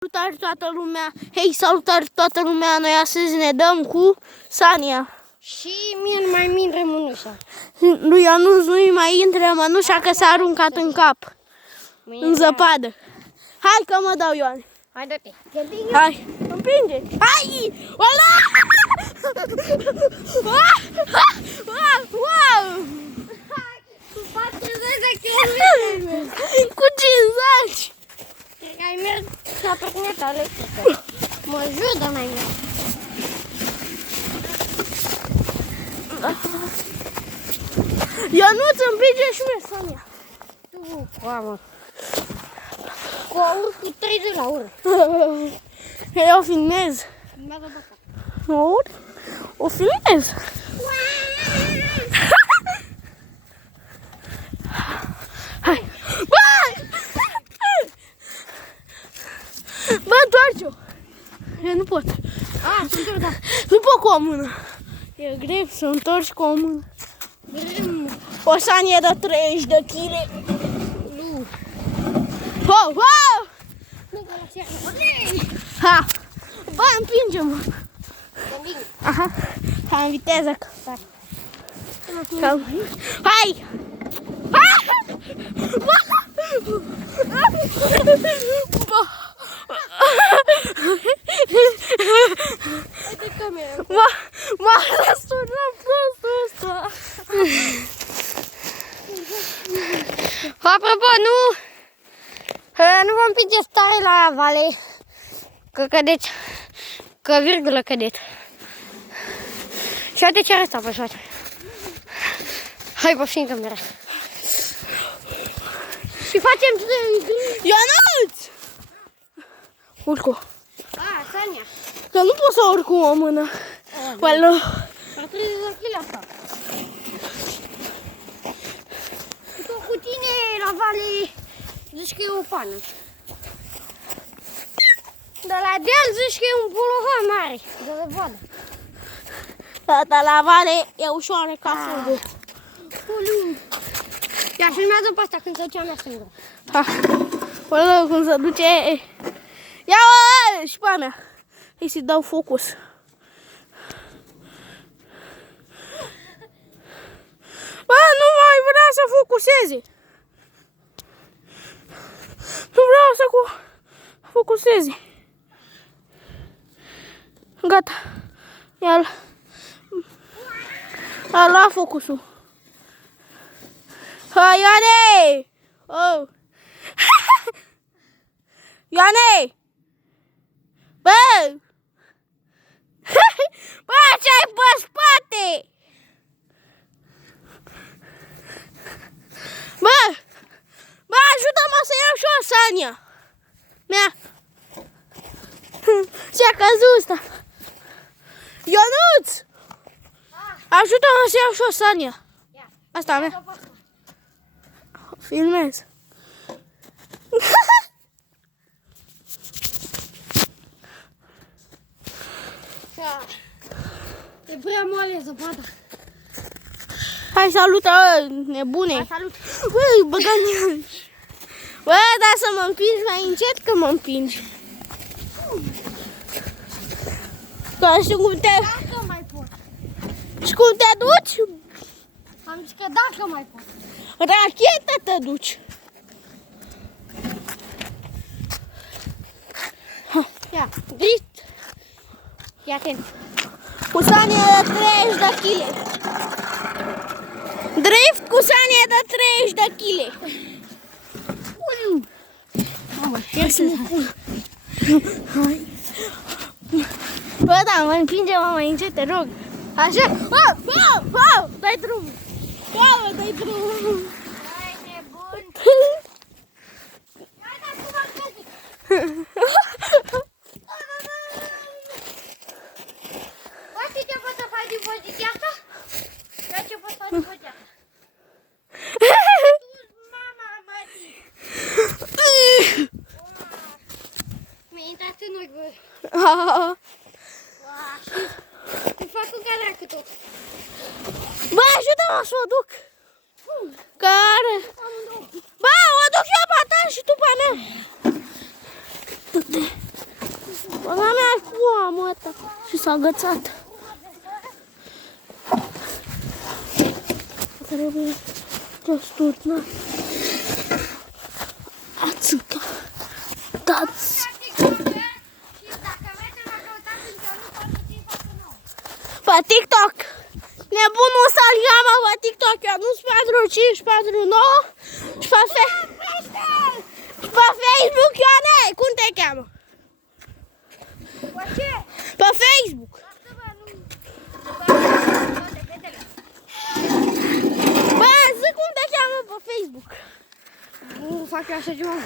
Salutare toată lumea! Hei, salutare toată lumea! Noi astăzi ne dăm cu Sania. Și mie nu mai intră mânușa. Lui Ionuț nu-i mai intră mănușa că s-a aruncat în cap. În zăpadă. Hai că mă dau, Ioan. Hai, dă-te. Hai, împinge. Hai! Ola! Wow! Cu 50! Cred că ai mers la patineta electrică. Mă jur, dar n-ai mers. Ionuț, împinge și mie, Sania. Tu, coamă. Cu cu 30 la oră. Eu filmez. Filmează pe acolo. O filmez. Hai. Bă, întoarce-o. Eu nu pot. A, sunt da. Nu pot cu o mână. E greu să întorci cu o mână. O Sanie de 30 de kg. Nu. Wow, wow! Nu, că la seară. Ha! Bă, împinge-mă. Împing. Aha. Ca în viteză. Da. Hai! Uite camera. M-a răsturnat prostul ăsta. Apropo, nu vă împingeți tare la vale. Că cădeți. Că virgulă cădeți. Și uite ce are asta pe șoate. Hai, poftim camera. Și facem Ionuț! Urcă. A, Sania. Că nu pot să urc cu o mână. Well, Ar trebui să chile asta. Cu tine la vale zici că e o pană. De la deal zici că e un polohan mare. De zăpadă. Tata, la vale e ușoară ca fugul. Ia, filmează pe asta când se ducea mea singură. Ha. Până când se duce... Ia-o și pe a mea. Hai să-i dau focus. Bă, nu mai vrea să focuseze. Nu vreau să focuseze. Gata. A luat focusul. Hai, Ioane! Oh! Ioane! Bă! Bă, ce-ai pe spate? Bă! Bă, ajută-mă să iau și o Sania! Mea! Ce-a căzut ăsta? Ionuț! Ajută-mă să iau și o Sania! Asta a mea. Filmez. E prea moale zăpada. Hai, salută, nebune. Salut. Băi, băgani. Bă, dar să mă împingi mai încet că mă împingi. Că știu cum te... Dacă mai pot. Și cum te duci? Am zis că dacă mai pot. Rachetă te duci. Ia, drift. Ia atent. Cu Sania de 30 de kg. Drift cu Sania de 30 de kg. Ia să mă pun. Bă, da, mă împinge-mă mai încet, te rog. Așa. Dai drumul. Dai drumul. Hai, nebun. Hai, dar cum am căzut? Poate ce poți să faci din poziția asta? Dar ce poți să faci din poziția asta? Mama, mătii. Mi-a intrat în ochi, bă. Te fac cu calacă tot. Bă, ajută-mă să o duc. Care? Bă, o duc eu pe ta și tu pe mea. Du-te. Gata. Și s-a agățat. Trebuie răsturnat. Ațuca. Dați. Pe TikTok. Nebunul să-l cheamă pe TikTok. Ionuț 4549. Și pe Facebook, Ioane, cum te cheamă? Pe Facebook. Bă, zic cum te cheamă pe Facebook. Nu fac eu așa ceva.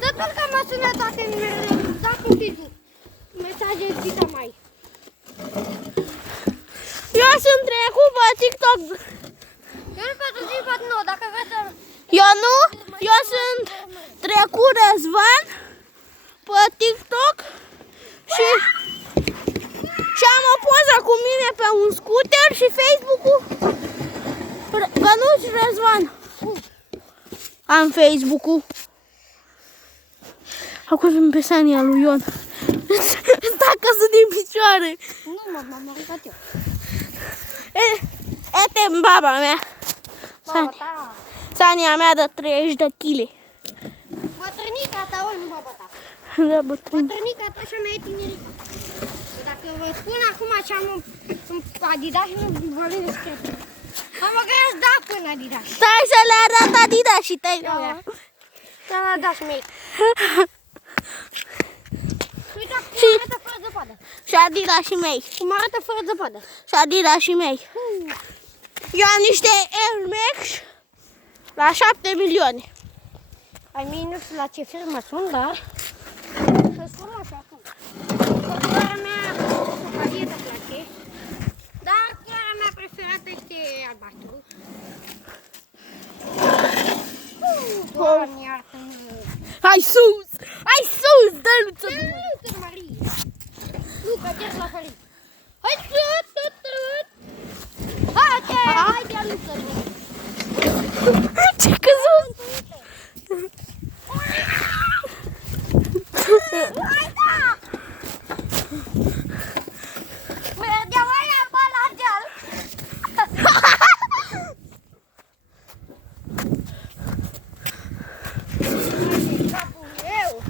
Dar tot că m-a sunat toate numerele, dacă Facebook. Mesaje zita mai. Eu sunt trecut pe TikTok. Eu nu pot să zic 49, dacă vreți să... Eu sunt trecut Răzvan pe TikTok și am o poză cu mine pe un scooter și Facebook-ul Gănuț Răzvan. Am Facebook-ul. Acum sunt pe Sania lui Ion. Stacă sunt din picioare. Nu, m-am aruncat eu. Ete baba mea. Baba ta. Sania mea de 30 de kg. Bătrânica ta, ori nu baba ta. Da, bătrân. Bătrânica ta și-a mea e tinerica. Dacă vă spun acum ce am în Adidas, nu vă vedeți. Am băgat da până Adidas. Stai să le arăt Adidas și tăi. Da, Adidas mei. Uite cum arată fără zăpadă. Și Adidas și mei. Cum arată fără zăpadă. Și Adidas și mei. Eu am niște Air Max la 7 milioane. Ai mei nu știu la ce firmă sunt, dar să-ți spun așa acum. Culoarea mea companie te place, dar culoarea mea preferată este albastru. Doamne, iartă-mă! Hai sus! Hai sus! Dă-l să Lucă, Marie! Lucă, cer la Farin! Hai sus! Haide, Lucă! Ce căzut! Hai da! Mergeam aia pe la deal!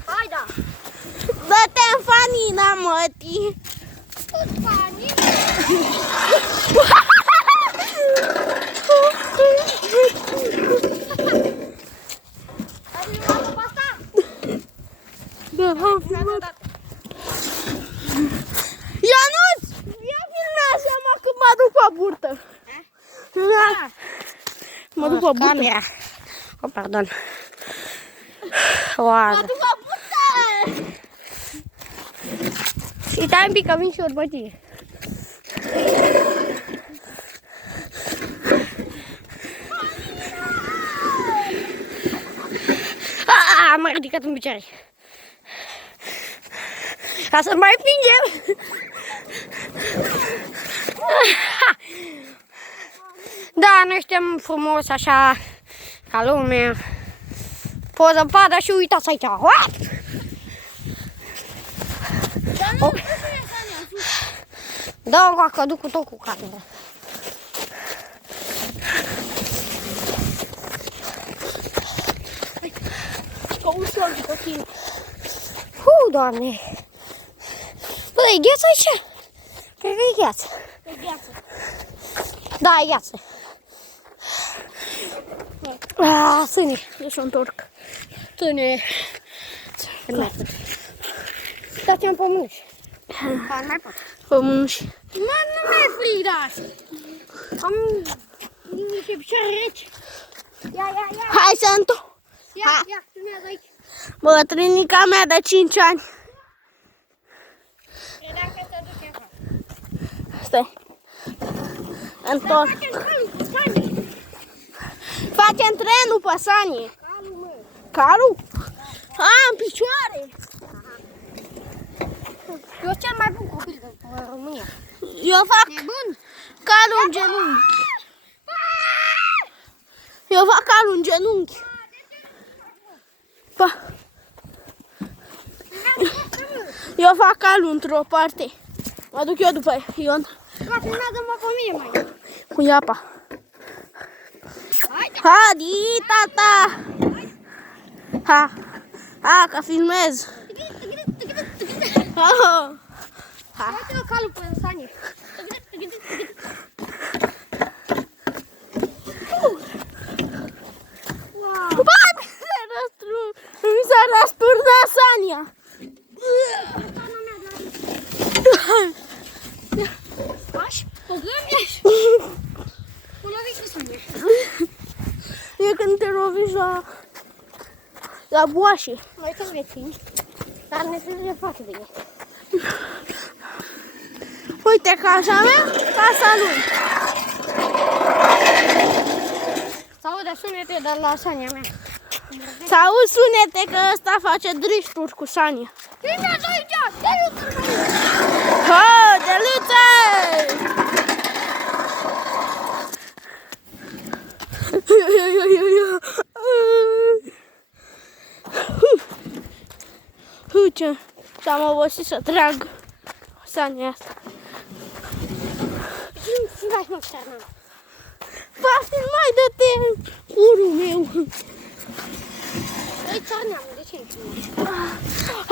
Hai da! Dă-te-n fanina, mătii! Tot fanii! Ai filmat pe asta? Da, am filmat. Ionuț! Ia filmează-mă când mă duc pe burtă. Da. Mă duc pe burtă. Camera. Oh, pardon. Wow. Mă duc pe burtă! Și stai un pic, că vin și următorii. M-a ridicat în picioare. Ca să mai împingem. Da, noi suntem frumos așa, ca lumea. Poză pada și uitați aici. Da, că duc cu tot cu camera. Că ușor după tine. Doamne! Bă, e gheață aici? Cred că e gheață. E gheață. Da, e gheață. Sâne. Eu să întorc. Sâne. Dați-mi pe mânuși. Nu mai pot. Pe mânuși. Mă, nu mi-e frig de asta. Am niște picioare reci. Ia. Hai să întorc. Ia, filmează aici. Bătrânica mea de 5 ani. Credeam că se duce așa. Stai. Întorc. Facem trenul pe Sanie. Calul, mă. Calul? În picioare. Eu cel mai bun copil din România. Eu fac Nebun. calul în genunchi. Eu fac calul în genunchi. Pa. Eu fac calul într-o parte. Mă duc eu după Ion. La filmează-mă pe mine mai. Cu iapa. Haide! Hadi, tata! Ha, că filmez. Uite-o calul pe Sania. Wow! Mi s-a răsturnat Sania. Faci? O gândesc? O loviți cu Sania. E când te loviți la boașe. Noi sunt vecini, dar ne strângem foarte bine. Uite, casa mea, casa lui. S-aude sunete de la Sania mea. S-auzi sunete că ăsta face drifturi cu Sania. Filmează aici! Te-ai Ha, deluțe! Ce? S-am obosit să trag Sania asta. Filmați mă, Șarnan. Baftin, mai dă-te curul meu. Ei, Sania, de ce îmi filmați?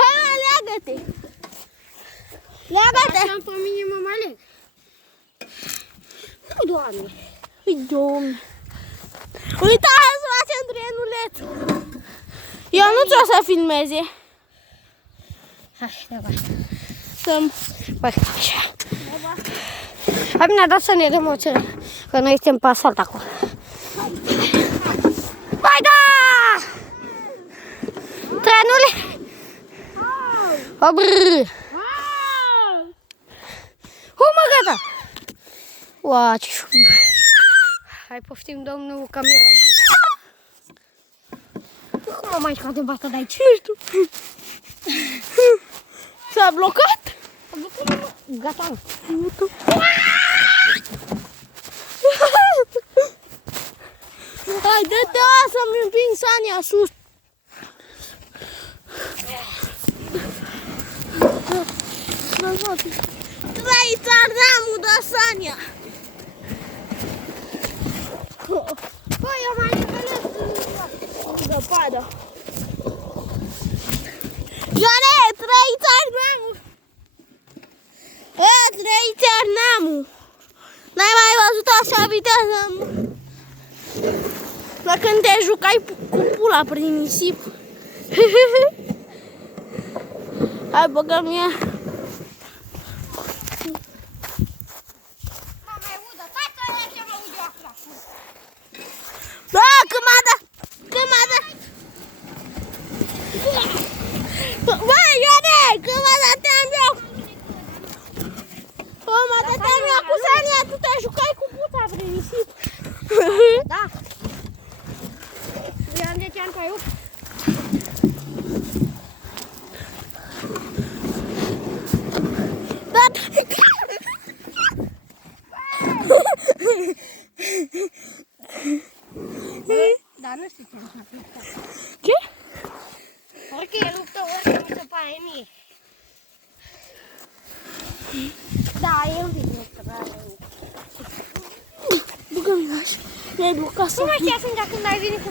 Hai, leagă-te! Leagă-te! Așa pe mine mă mai leg. Nu, Doamne. Ui, Doamne! Uitați, facem trenulețul! Eu nu ți-o să filmeze. Hai, давай. Să-mi... Băi, așa. Hai bine, dați să ne dăm o țără, că noi suntem pe asfalt acum. Băi, da! Trenule! O, brrr! Mă, gata! Ua, ce șum! Hai, poftim, domnul cameraman. Cum mă mai scoate basta de aici? Nu știu. S-a blocat? Gata. Hai, dă-te să-mi împing Sania sus. Trăi țarneamul de Sania. Băi, eu mai înțeles. Zăpadă. Ioane, trăi țarneamul. Trăi țarneamul. N-ai mai văzut așa viteză? La când te jucai cu pula prin nisip. Hai, băgăm ea. Da, când m-a dat. Bă, Ioane, când m-a dat te-am Bă, m-a dat te-am cu Sania, tu te jucai cu puța prin nisip. Da. Eu am 10 ani pe eu. Da. Dar nu știu ce am făcut. Ce? Orică e luptă, orică mi se pare mie. Da, e un pic luptă, dar e un pic. Băgă-mi așa. Mi-ai blocat să... Nu mai știa când ai venit cu